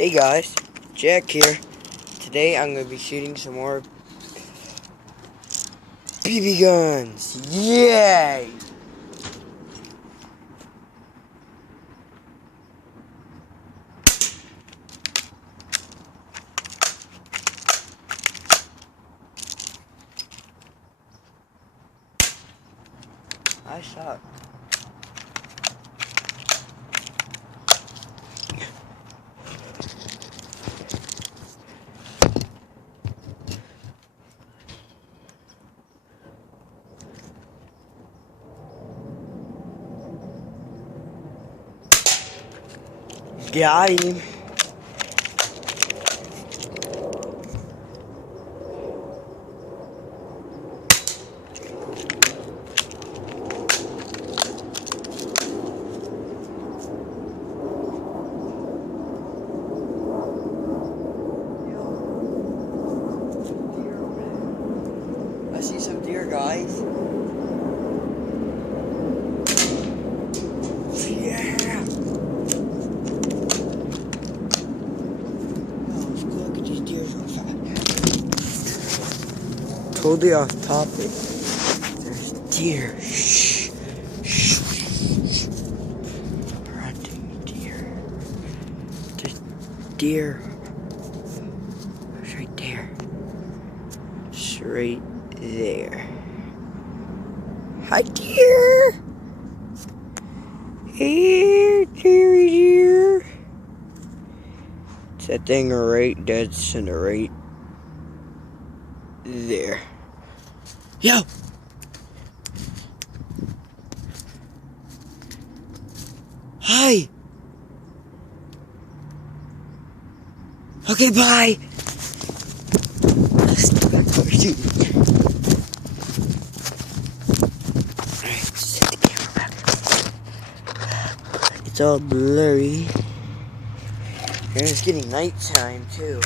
Hey guys, Jack here. Today I'm going to be shooting some more BB guns. Yay! I shot. Got him. I see some deer, guys. Yeah! Oh, look at these deer so fast. Totally off topic. There's deer. Shh. Shh. Hunting deer. There's deer. It's right there. It's right there. Hi, deer. Here, dear. It's that thing right dead center right there. Yo! Hi! Okay, bye! Let's get back to our shooting. Alright, set the camera back. It's all blurry. And it's getting nighttime too.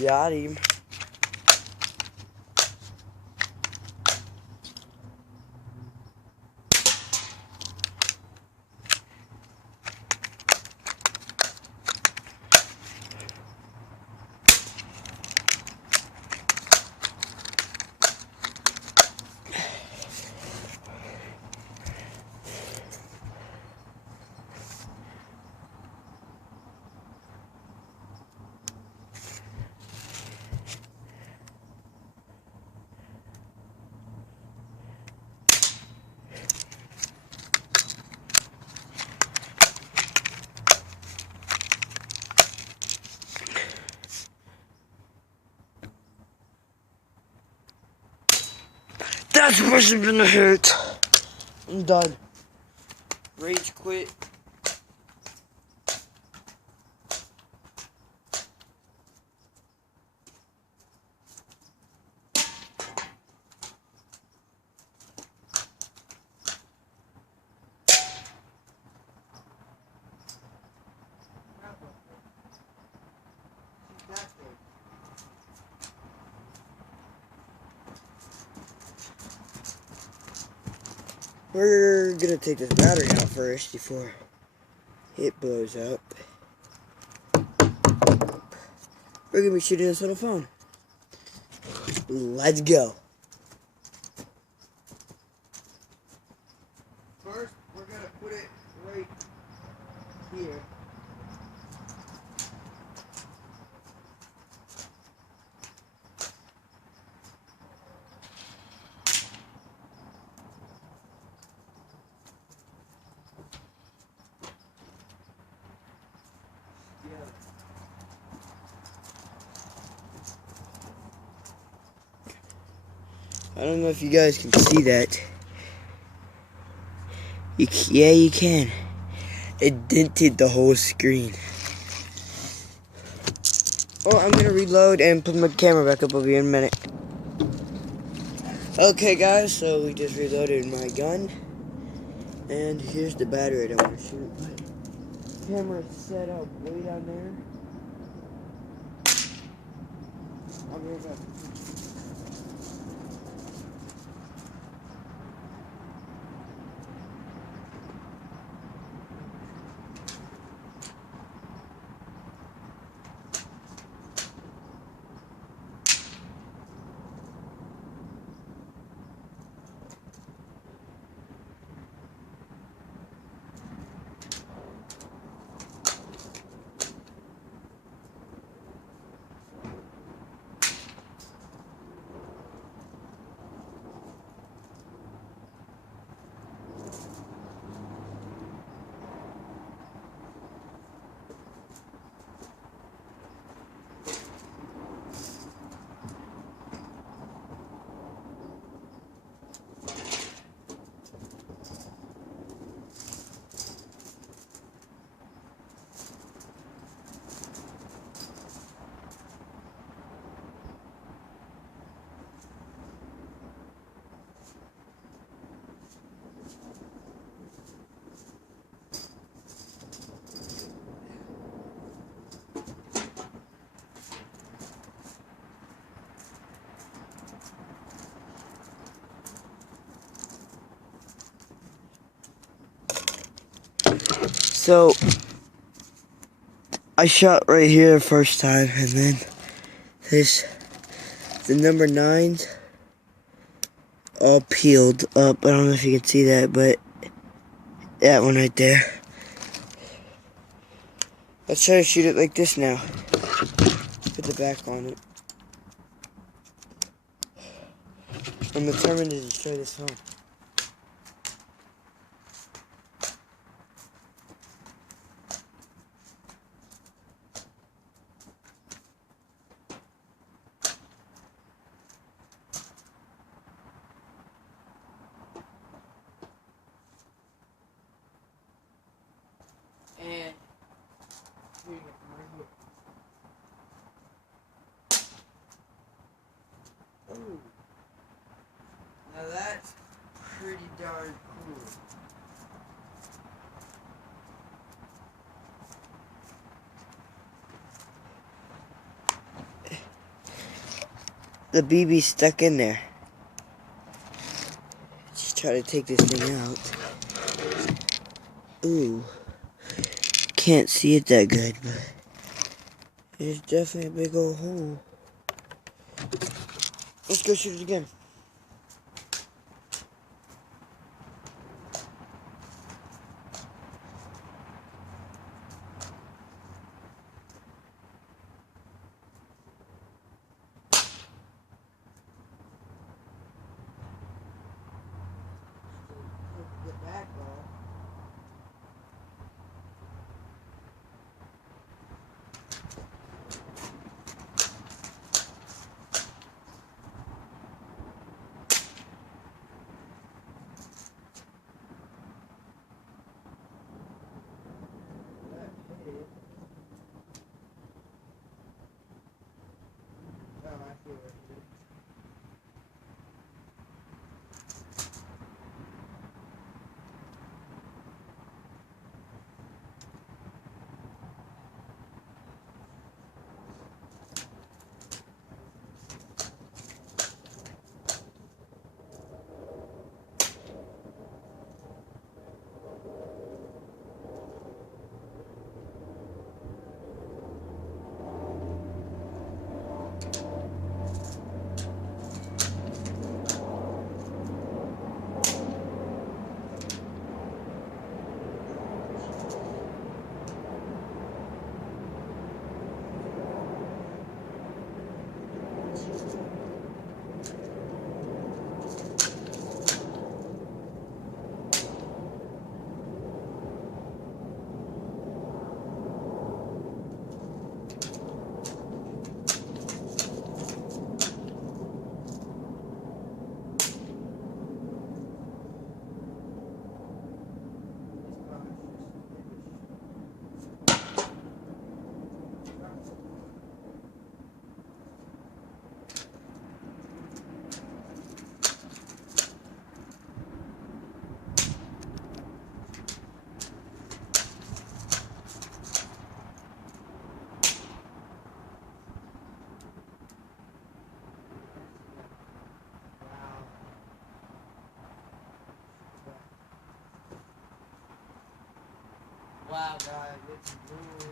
Got him. That's what's gonna hurt. I'm done. Rage quit. We're gonna take this battery out first before it blows up. We're gonna be shooting this on the phone. Let's go. First, we're gonna put it right here. I don't know if you guys can see that. Yeah, you can. It dented the whole screen. Oh, I'm gonna reload and put my camera back up. I'll be in a minute. Okay, guys, so we just reloaded my gun. And here's the battery I don't want to shoot. My camera's set up way down there. I'll be right back. So I shot right here the first time, and then the number 9's all peeled up. I don't know if you can see that, but that one right there. Let's try to shoot it like this now. Put the back on it. I'm determined to destroy this phone. And shooting it from right here. Ooh. Now that's pretty darn cool. The BB's stuck in there. Just try to take this thing out. Ooh. Can't see it that good, but there's definitely a big old hole. Let's go shoot it again. Get back off. Oh, I see what it is. Wow, guys, it's cool.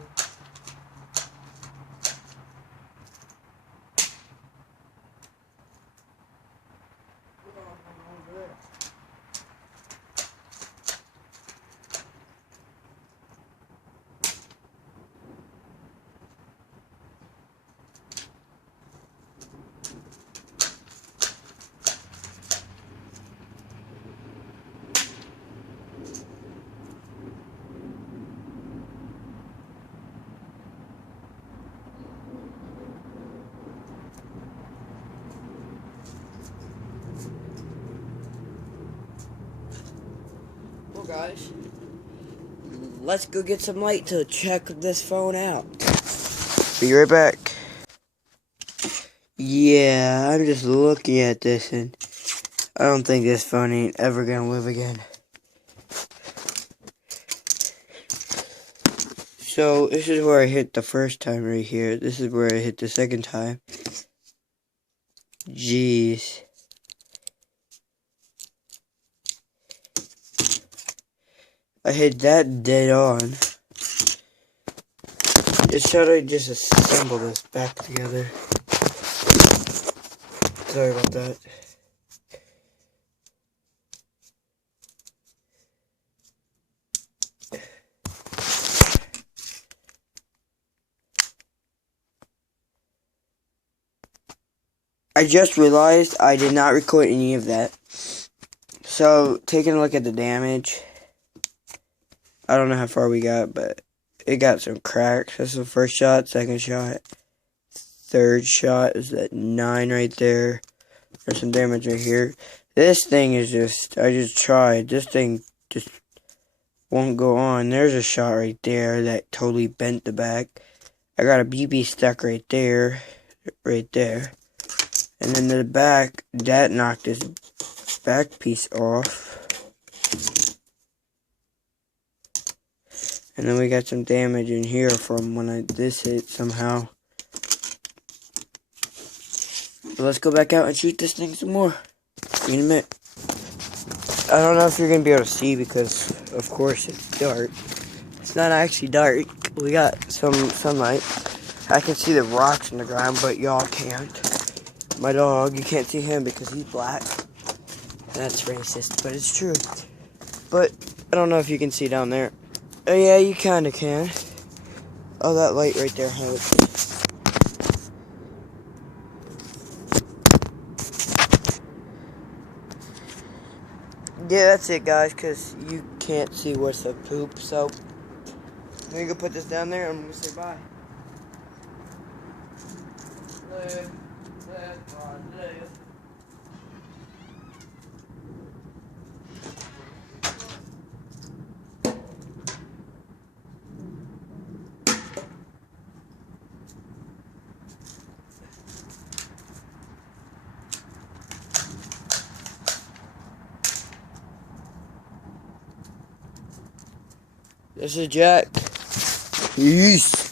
Well, guys, let's go get some light to check this phone out. Be right back. Yeah, I'm just looking at this and I don't think this phone ain't ever gonna live again. So, this is where I hit the first time right here. This is where I hit the second time. Jeez. I hit that dead on. Just try to just assemble this back together. Sorry about that. I just realized I did not record any of that. So, taking a look at the damage. I don't know how far we got, but it got some cracks. That's the first shot, second shot. Third shot is that 9 right there. There's some damage right here. This thing is just, I just tried. This thing just won't go on. There's a shot right there that totally bent the back. I got a BB stuck right there. Right there. And then the back, that knocked his back piece off. And then we got some damage in here from when this hit somehow. But let's go back out and shoot this thing some more. In a minute. I don't know if you're going to be able to see because, of course, it's dark. It's not actually dark. We got some sunlight. I can see the rocks in the ground, but y'all can't. My dog, you can't see him because he's black. That's racist, but it's true. But I don't know if you can see down there. Oh, yeah, you kind of can. Oh, that light right there helps. Yeah, that's it, guys, because you can't see what's the poop. So, I'm going to go put this down there, and I'm going to say bye. This is Jack. Peace.